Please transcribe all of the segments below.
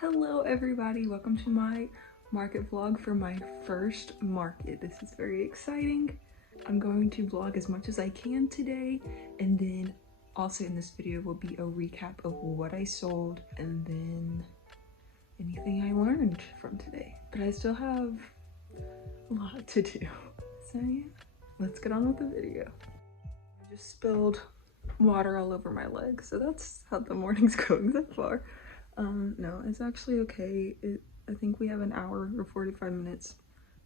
Hello everybody, welcome to my market vlog for my first market. This is very exciting. I'm going to vlog as much as I can today, and then also in this video will be a recap of what I sold and then anything I learned from today. But I still have a lot to do. So yeah, let's get on with the video. I just spilled water all over my leg, so that's how the morning's going so far. No, it's actually okay. I think we have an hour or 45 minutes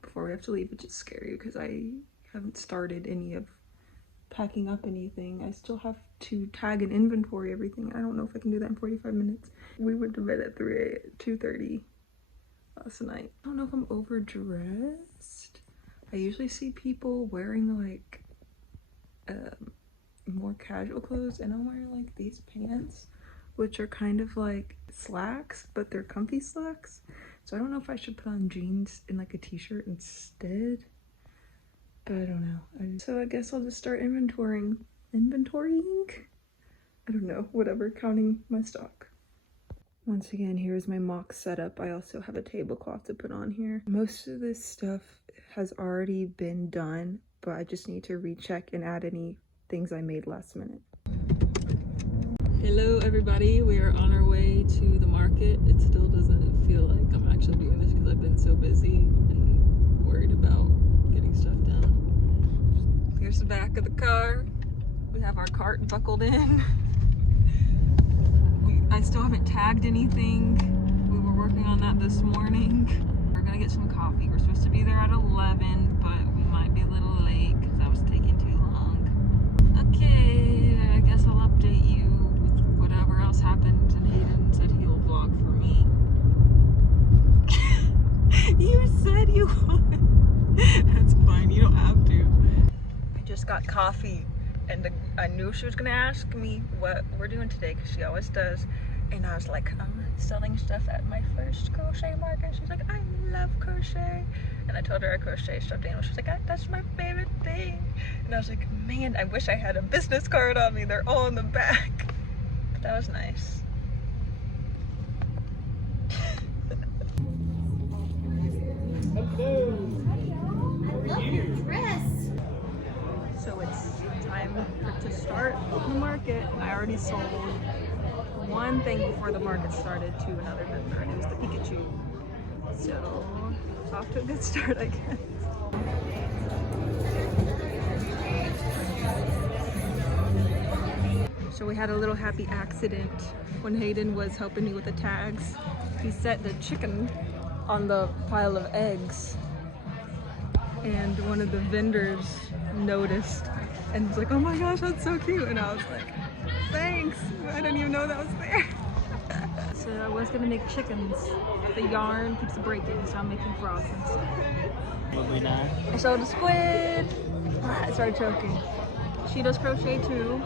before we have to leave, which is scary because I haven't started any of packing up anything. I still have to tag and inventory everything. I don't know if I can do that in 45 minutes. We went to bed at 2:30 last night. I don't know if I'm overdressed. I usually see people wearing like more casual clothes, and I'm wearing like these pants, which are kind of like slacks, but they're comfy slacks. So I don't know if I should put on jeans and like a t-shirt instead, but I don't know. So I guess I'll just start inventorying. I don't know, whatever, counting my stock. Once again, here's my mock setup. I also have a tablecloth to put on here. Most of this stuff has already been done, but I just need to recheck and add any things I made last minute. Hello everybody, we are on our way to the market. It still doesn't feel like I'm actually doing this because I've been so busy and worried about getting stuff done. Here's the back of the car. We have our cart buckled in. I still haven't tagged anything. We were working on that this morning. We're gonna get some coffee. We're supposed to be there at 11, but we might be a little late because that was taking too long. Okay, I guess I'll update you whatever else happened, and Hayden said he'll vlog for me. You said you would. That's fine, you don't have to. I just got coffee, and I knew she was gonna ask me what we're doing today because she always does, and I was like, I'm selling stuff at my first crochet market. She's like, I love crochet, and I told her I crochet stuffed animals. She's like, that's my favorite thing, and I was like, man, I wish I had a business card on me. They're all in the back. That was nice. Hello. I love your dress. So it's time to start the market. I already sold one thing before the market started to another vendor, and it was the Pikachu. So it's off to a good start, I guess. So we had a little happy accident when Hayden was helping me with the tags. He set the chicken on the pile of eggs, and one of the vendors noticed and was like, oh my gosh, that's so cute. And I was like, thanks, I didn't even know that was there. So I was gonna make chickens. The yarn keeps breaking, so I'm making frogs instead. Lovely night. I sold a squid. I started choking. She does crochet too.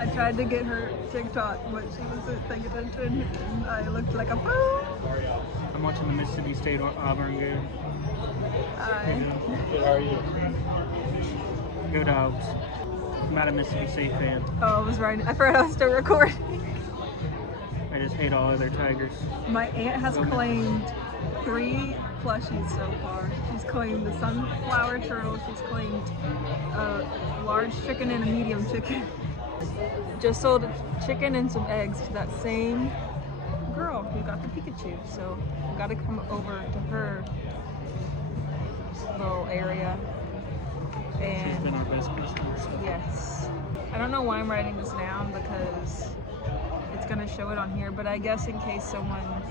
I tried to get her TikTok, but she wasn't paying attention, and I looked like a fool. I'm watching the Mississippi State Auburn game. Hi. Good, how are you? Go Dogs. I'm not a Mississippi State fan. Oh, I was right. I forgot I was still recording. I just hate all other Tigers. My aunt has claimed 3 plushies so far. She's claimed the sunflower turtle. She's claimed a large chicken and a medium chicken. Just sold a chicken and some eggs to that same girl who got the Pikachu. So I gotta come over to her little area. And She's been our best customer. So. yes. I don't know why I'm writing this down because it's gonna show it on here, but I guess in case someone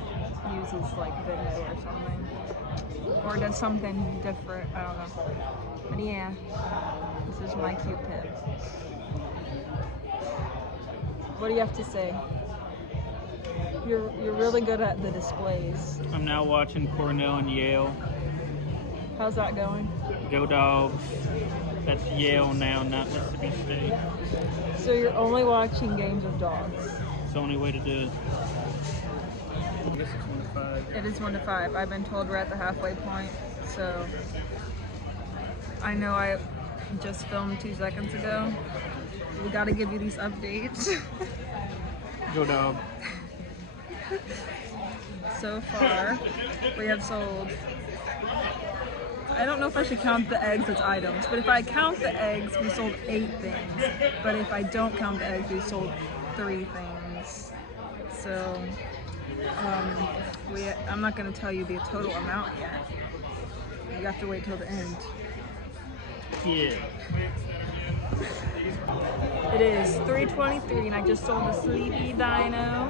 uses like Venmo or something, or does something different, I don't know. But yeah, this is my cute pin. What do you have to say? You're really good at the displays. I'm now watching Cornell and Yale. How's that going? Go Dogs. That's Yale now, not Mississippi State. So you're only watching games of dogs? It's the only way to do it. I guess it's 1 to 5. It is 1 to 5. I've been told we're at the halfway point, so I know I just filmed 2 seconds ago. We gotta give you these updates. Go Dog. So far, we have sold, I don't know if I should count the eggs as items, but if I count the eggs, we sold 8 things. But if I don't count the eggs, we sold 3 things. So, I'm not going to tell you the total amount yet. You have to wait till the end. Yeah. It is 3:23 and I just sold the Sleepy Dino.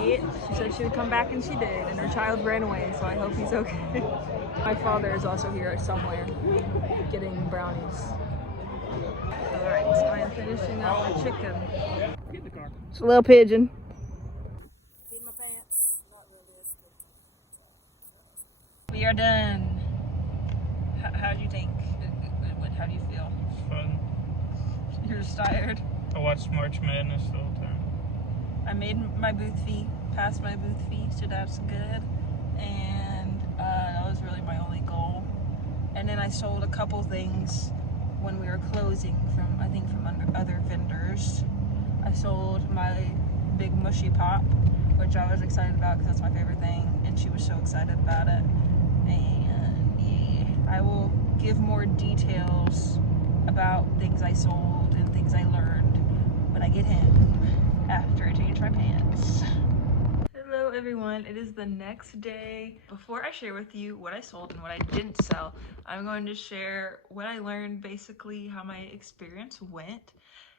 Yeah, she said she would come back and she did, and her child ran away, so I hope he's okay. My father is also here somewhere getting brownies. Alright, so I am finishing up the chicken. Get in the car. It's a little pigeon. We are done. How do you think? How do you feel? Fun. You're just tired? I watched March Madness the whole time. I made my booth fee, passed my booth fee, so that's good. And that was really my only goal. And then I sold a couple things when we were closing from, I think from other vendors. I sold my big mushy pop, which I was excited about because that's my favorite thing, and she was so excited about it. And yeah, I will give more details about things I sold and things I learned when I get home after I change my pants. Hello everyone, it is the next day. Before I share with you what I sold and what I didn't sell, I'm going to share what I learned, basically how my experience went.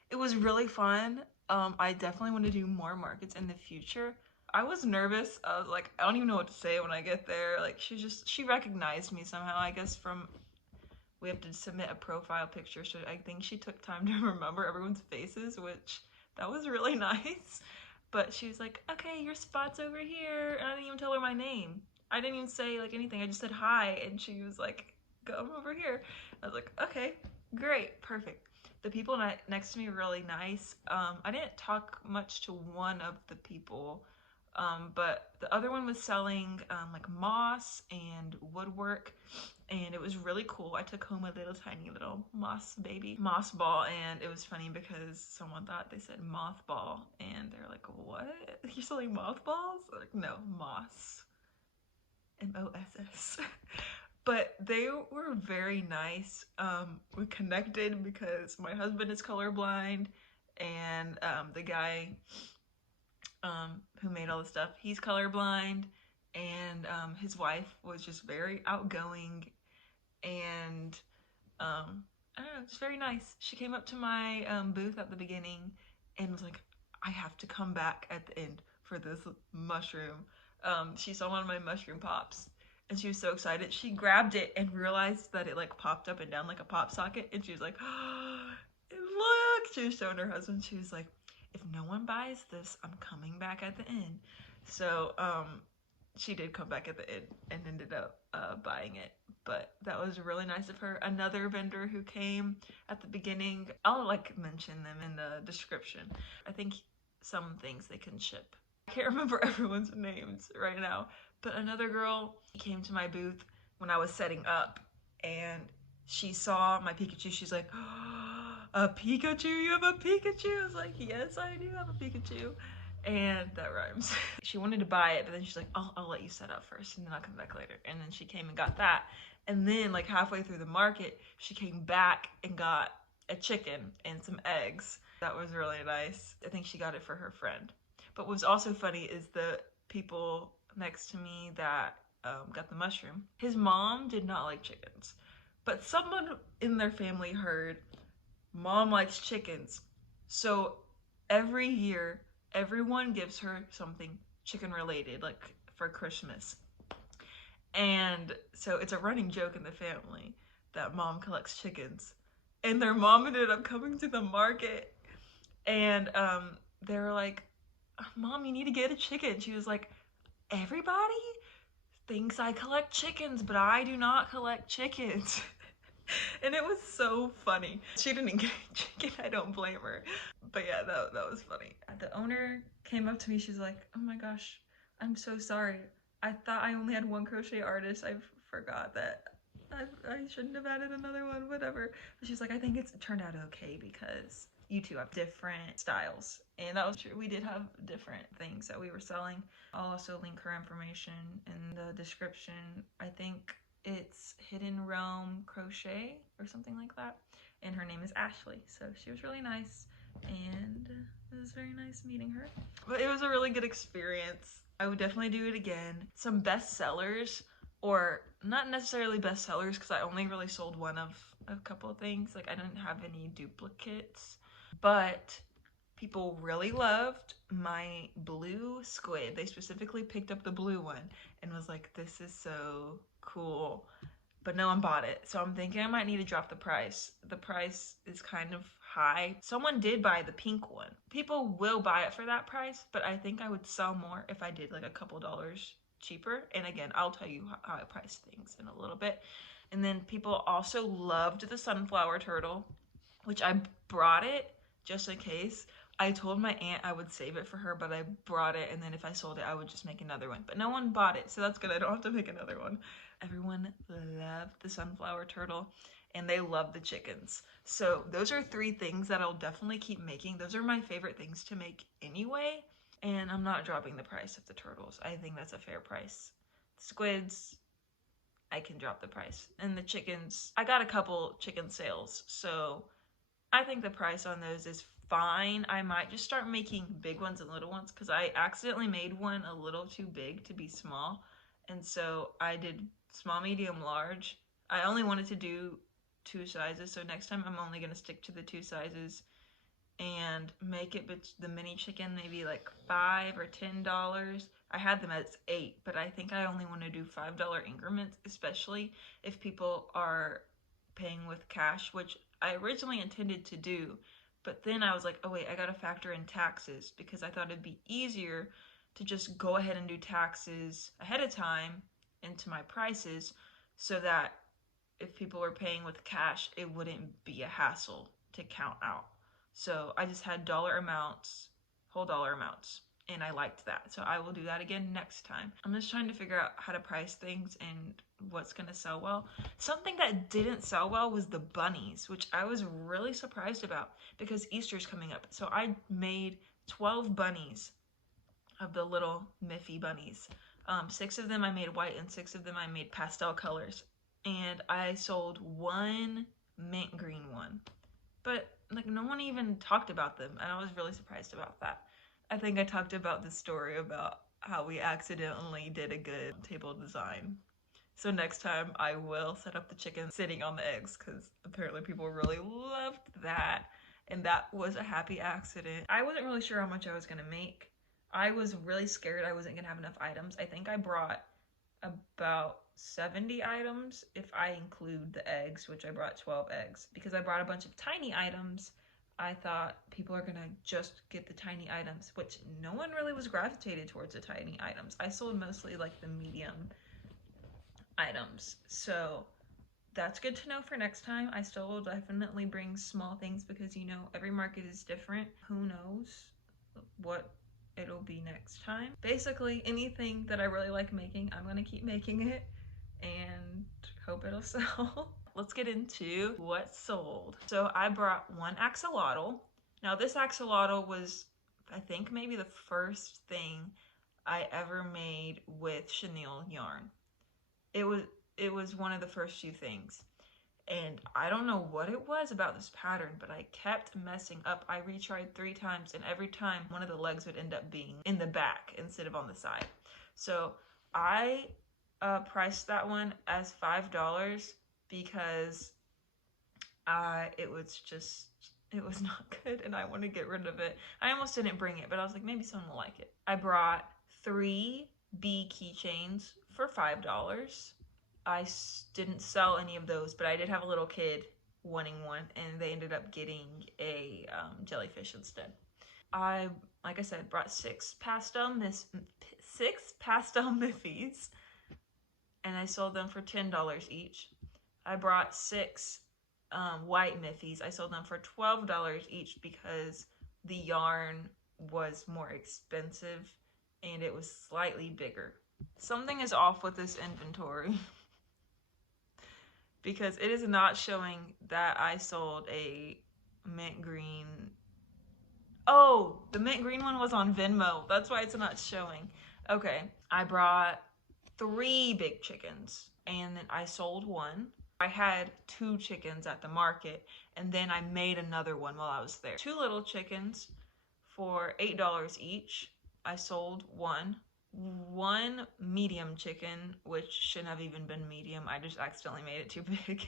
It was really fun. I definitely want to do more markets in the future. I was nervous. I was like, I don't even know what to say when I get there. Like, she recognized me somehow, I guess from, we have to submit a profile picture, so I think she took time to remember everyone's faces, which that was really nice. But she was like, okay, your spot's over here. And I didn't even tell her my name. I didn't even say like anything. I just said hi, and she was like, come over here. I was like, okay, great, perfect. The people next to me were really nice. I didn't talk much to one of the people, but the other one was selling like moss and woodwork, and it was really cool. I took home a little tiny little moss ball, and it was funny because someone thought they said mothball, and they're like, what? You're selling mothballs? Like, no, moss. M-O-S-S. But they were very nice. We connected because my husband is colorblind, and the guy who made all the stuff, he's colorblind, and his wife was just very outgoing, and I don't know, just very nice. She came up to my booth at the beginning and was like, I have to come back at the end for this mushroom. She saw one of my mushroom pops, and she was so excited. She grabbed it and realized that it like popped up and down like a pop socket, and she was like, oh, look! She was showing her husband. She was like, if no one buys this, I'm coming back at the end. So she did come back at the end and ended up buying it, but that was really nice of her. Another vendor who came at the beginning, I'll like mention them in the description. I think some things they can ship. I can't remember everyone's names right now, but another girl came to my booth when I was setting up, and she saw my Pikachu. She's like, oh, a Pikachu? You have a Pikachu? I was like, yes, I do have a Pikachu. And that rhymes. She wanted to buy it, but then she's like, I'll let you set up first, and then I'll come back later. And then she came and got that. And then like halfway through the market, she came back and got a chicken and some eggs. That was really nice. I think she got it for her friend. But what was also funny is the people next to me that got the mushroom, his mom did not like chickens. But someone in their family heard, Mom likes chickens. So every year, everyone gives her something chicken related, like for Christmas. And so it's a running joke in the family that Mom collects chickens. And their mom ended up coming to the market, and they were like, Mom, you need to get a chicken. She was like, everybody thinks I collect chickens, but I do not collect chickens. And it was so funny. She didn't get a chicken, I don't blame her. But yeah, that was funny. The owner came up to me, she's like, oh my gosh, I'm so sorry. I thought I only had one crochet artist. I forgot that I shouldn't have added another one, whatever. But she's like, I think it's turned out okay because, you two have different styles. And that was true. We did have different things that we were selling. I'll also link her information in the description. I think it's Hidden Realm Crochet or something like that. And her name is Ashley. So she was really nice. And it was very nice meeting her. But it was a really good experience. I would definitely do it again. Some best sellers, or not necessarily best sellers, because I only really sold one of a couple of things. Like I didn't have any duplicates, but people really loved my blue squid. They specifically picked up the blue one and was like, this is so cool. But no one bought it. So I'm thinking I might need to drop the price. The price is kind of high. Someone did buy the pink one. People will buy it for that price, but I think I would sell more if I did like a couple dollars cheaper. And again, I'll tell you how I price things in a little bit. And then people also loved the sunflower turtle, which I brought it just in case. I told my aunt I would save it for her, but I brought it, and then if I sold it, I would just make another one. But no one bought it, so that's good. I don't have to make another one. Everyone loved the sunflower turtle, and they love the chickens. So those are 3 things that I'll definitely keep making. Those are my favorite things to make anyway, and I'm not dropping the price of the turtles. I think that's a fair price. Squids, I can drop the price. And the chickens, I got a couple chicken sales, so I think the price on those is fine. I might just start making big ones and little ones, because I accidentally made one a little too big to be small. And so I did small, medium, large. I only wanted to do 2 sizes, so next time I'm only going to stick to the 2 sizes and make it the mini chicken maybe like $5 or $10. I had them as 8, but I think I only want to do $5 increments, especially if people are paying with cash, which I originally intended to do. But then I was like, oh wait, I gotta factor in taxes, because I thought it'd be easier to just go ahead and do taxes ahead of time into my prices, so that if people were paying with cash, it wouldn't be a hassle to count out. So I just had dollar amounts, whole dollar amounts, and I liked that. So I will do that again next time. I'm just trying to figure out how to price things and what's gonna sell well. Something that didn't sell well was the bunnies, which I was really surprised about, because Easter's coming up. So I made 12 bunnies of the little Miffy bunnies. 6 of them I made white, and 6 of them I made pastel colors. And I sold 1 mint green one. But like no one even talked about them, and I was really surprised about that. I think I talked about the story about how we accidentally did a good table design. So next time I will set up the chicken sitting on the eggs, because apparently people really loved that, and that was a happy accident. I wasn't really sure how much I was gonna make. I was really scared I wasn't gonna have enough items. I think I brought about 70 items if I include the eggs, which I brought 12 eggs. Because I brought a bunch of tiny items, I thought people are gonna just get the tiny items, which no one really was gravitated towards the tiny items. I sold mostly like the medium items, so that's good to know for next time. I still will definitely bring small things, because you know every market is different. Who knows what it'll be next time. Basically anything that I really like making, I'm gonna keep making it and hope it'll sell. Let's get into what sold. So I brought 1 axolotl. Now this axolotl was, I think, maybe the first thing I ever made with chenille yarn. It was one of the first few things. And I don't know what it was about this pattern, but I kept messing up. I retried 3 times, and every time one of the legs would end up being in the back instead of on the side. So I priced that one as $5, because it was not good, and I want to get rid of it. I almost didn't bring it, but I was like, maybe someone will like it. I brought 3 bee keychains for $5. I didn't sell any of those, but I did have a little kid wanting one, and they ended up getting a jellyfish instead. I, like I said, brought 6 pastel Miffies, and I sold them for $10 each. I brought 6 white Miffies. I sold them for $12 each, because the yarn was more expensive and it was slightly bigger. Something is off with this inventory because it is not showing that I sold a mint green Oh, the mint green one was on Venmo. That's why it's not showing. Okay, I brought 3 big chickens and then I sold one. I had 2 chickens at the market and then I made another one while I was there. 2 little chickens for $8 each. I sold one. 1 medium chicken, which shouldn't have even been medium. I just accidentally made it too big,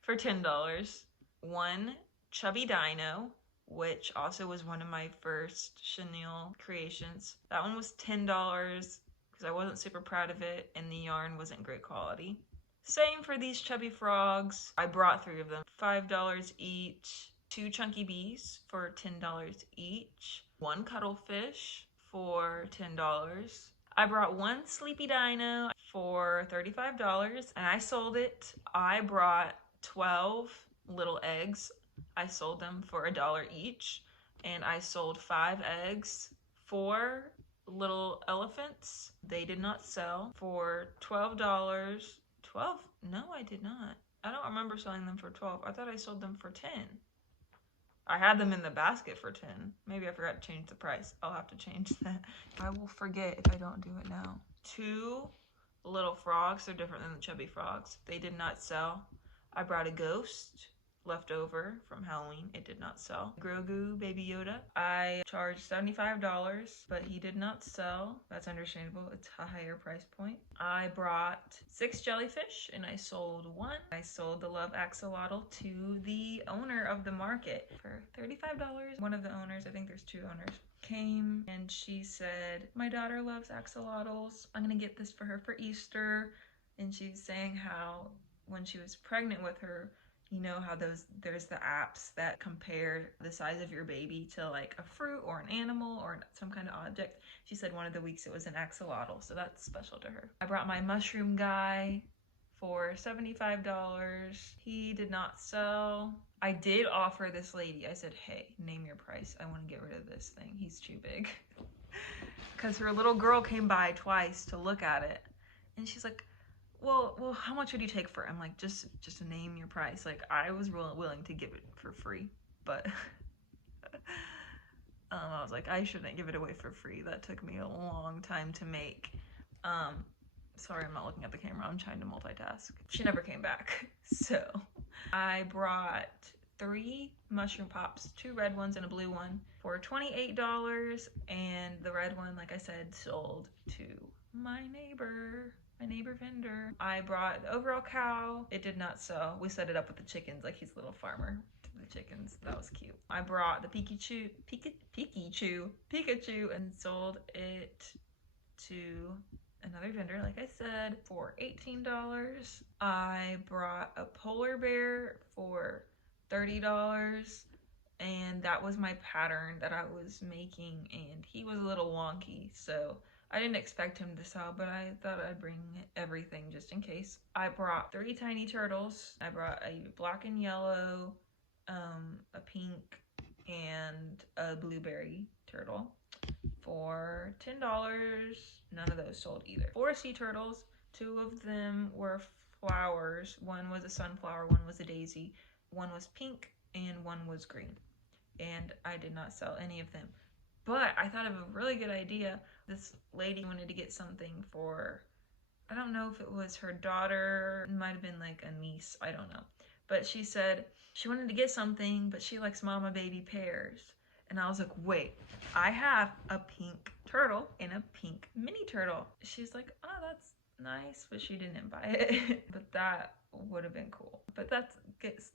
for $10. 1 chubby dino, which also was one of my first chenille creations. That one was $10 because I wasn't super proud of it and the yarn wasn't great quality. Same for these chubby frogs. I brought 3 of them, $5 each. 2 chunky bees for $10 each. 1 cuttlefish for $10. I brought 1 sleepy dino for $35 and I sold it. I brought 12 little eggs. I sold them for $1 each, and I sold 5 eggs. 4 little elephants. They did not sell for $12. 12? No, I did not. I don't remember selling them for 12. I thought I sold them for 10. I had them in the basket for 10. Maybe I forgot to change the price. I'll have to change that. I will forget if I don't do it now. 2 little frogs. They're different than the chubby frogs. They did not sell. I brought a ghost left over from Halloween. It did not sell. Grogu Baby Yoda. I charged $75, but he did not sell. That's understandable. It's a higher price point. I brought 6 jellyfish and I sold 1. I sold the love axolotl to the owner of the market for $35. One of the owners, I think there's 2 owners, came and she said, my daughter loves axolotls. I'm gonna get this for her for Easter. And she's saying how when she was pregnant with her, you know how there's the apps that compare the size of your baby to like a fruit or an animal or some kind of object. She said one of the weeks it was an axolotl, so that's special to her. I brought my mushroom guy for $75. He did not sell. I did offer this lady, I said, hey, name your price. I want to get rid of this thing. He's too big. Because her little girl came by twice to look at it. And she's like, well, how much would you take for it? I'm like, just name your price. Like, I was willing to give it for free, but I was like, I shouldn't give it away for free. That took me a long time to make. Sorry, I'm not looking at the camera. I'm trying to multitask. She never came back. So I brought 3 mushroom pops, 2 red ones and a blue one for $28. And the red one, like I said, sold to my neighbor vendor. I brought the overall cow. It did not sell. We set it up with the chickens like he's a little farmer to the chickens. That was cute. I brought the Pikachu and sold it to another vendor, like I said, for $18. I brought a polar bear for $30. And that was my pattern that I was making, and he was a little wonky, so I didn't expect him to sell, but I thought I'd bring everything just in case. I brought 3 tiny turtles. I brought a black and yellow, a pink, and a blueberry turtle for $10. None of those sold either. 4 sea turtles. 2 of them were flowers. One was a sunflower, one was a daisy, one was pink, and one was green. And I did not sell any of them. But I thought of a really good idea. This lady wanted to get something for, I don't know if it was her daughter, it might have been like a niece, I don't know. But she said she wanted to get something, but she likes mama baby pears. And I was like, wait, I have a pink turtle and a pink mini turtle. She's like, oh, that's nice, but she didn't buy it. But that would have been cool. But that's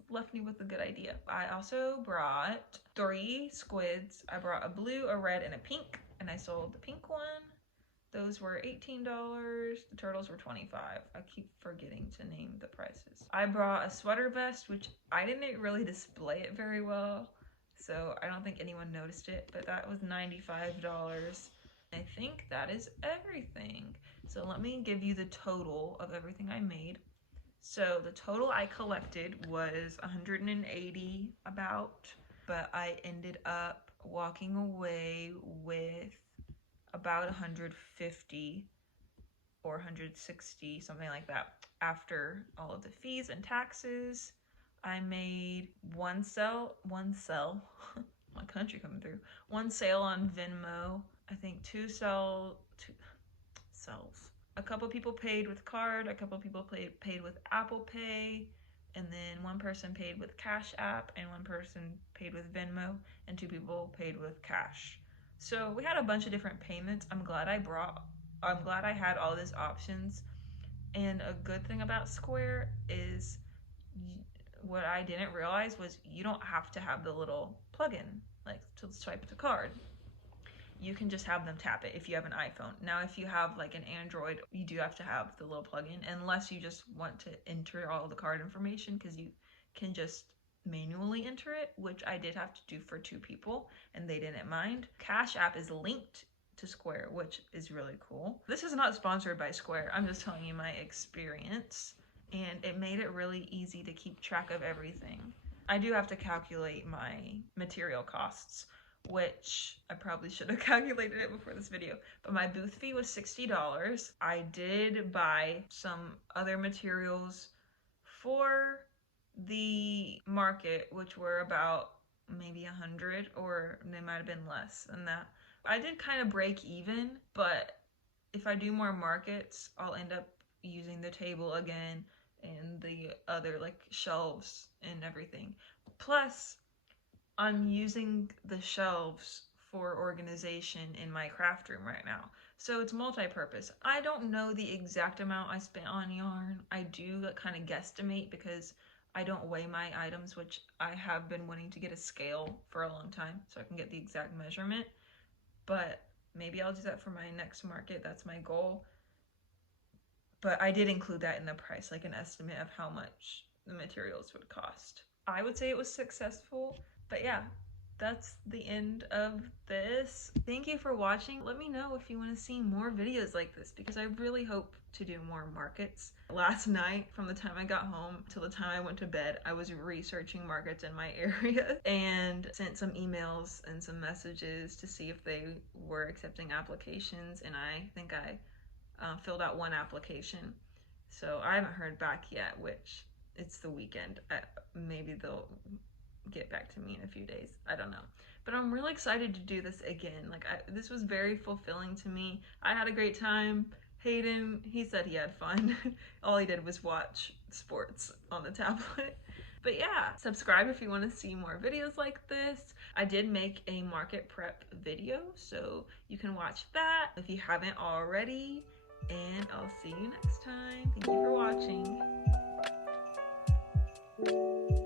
left me with a good idea. I also brought 3 squids. I brought a blue, a red, and a pink, and I sold the pink one. Those were $18. The turtles were $25. I keep forgetting to name the prices. I brought a sweater vest, which I didn't really display it very well, so I don't think anyone noticed it, but that was $95. I think that is everything. So let me give you the total of everything I made. So the total I collected was 180 about, but I ended up walking away with about 150 or 160, something like that. After all of the fees and taxes, I made one sell. my country coming through. One sale on Venmo. I think two sells. A couple people paid with card, a couple people paid with Apple Pay, and then one person paid with Cash App, and one person paid with Venmo, and two people paid with cash. So we had a bunch of different payments. I'm glad I had all these options. And a good thing about Square is what I didn't realize was you don't have to have the little plug-in, like to swipe the card. You can just have them tap it if you have an iPhone. Now, if you have like an Android, you do have to have the little plug-in, unless you just want to enter all the card information, because you can just manually enter it, which I did have to do for two people and they didn't mind. Cash App is linked to Square, which is really cool. This is not sponsored by Square. I'm just telling you my experience, and it made it really easy to keep track of everything. I do have to calculate my material costs, which I probably should have calculated it before this video, but my booth fee was $60. I did buy some other materials for the market, which were about maybe 100, or they might have been less than that. I did kind of break even, but if I do more markets, I'll end up using the table again and the other like shelves and everything. Plus, I'm using the shelves for organization in my craft room right now. So it's multi-purpose. I don't know the exact amount I spent on yarn. I do kind of guesstimate because I don't weigh my items, which I have been wanting to get a scale for a long time so I can get the exact measurement. But maybe I'll do that for my next market. That's my goal. But I did include that in the price, like an estimate of how much the materials would cost. I would say it was successful. But yeah, that's the end of this. Thank you for watching. Let me know if you want to see more videos like this, because I really hope to do more markets. Last night, from the time I got home till the time I went to bed, I was researching markets in my area and sent some emails and some messages to see if they were accepting applications, and I think I filled out one application. So I haven't heard back yet, which it's the weekend. Maybe they'll get back to me in a few days. I don't know. But I'm really excited to do this again. Like, this was very fulfilling to me. I had a great time. Hayden, he said he had fun. All he did was watch sports on the tablet. But yeah, subscribe if you want to see more videos like this. I did make a market prep video, so you can watch that if you haven't already. And I'll see you next time. Thank you for watching.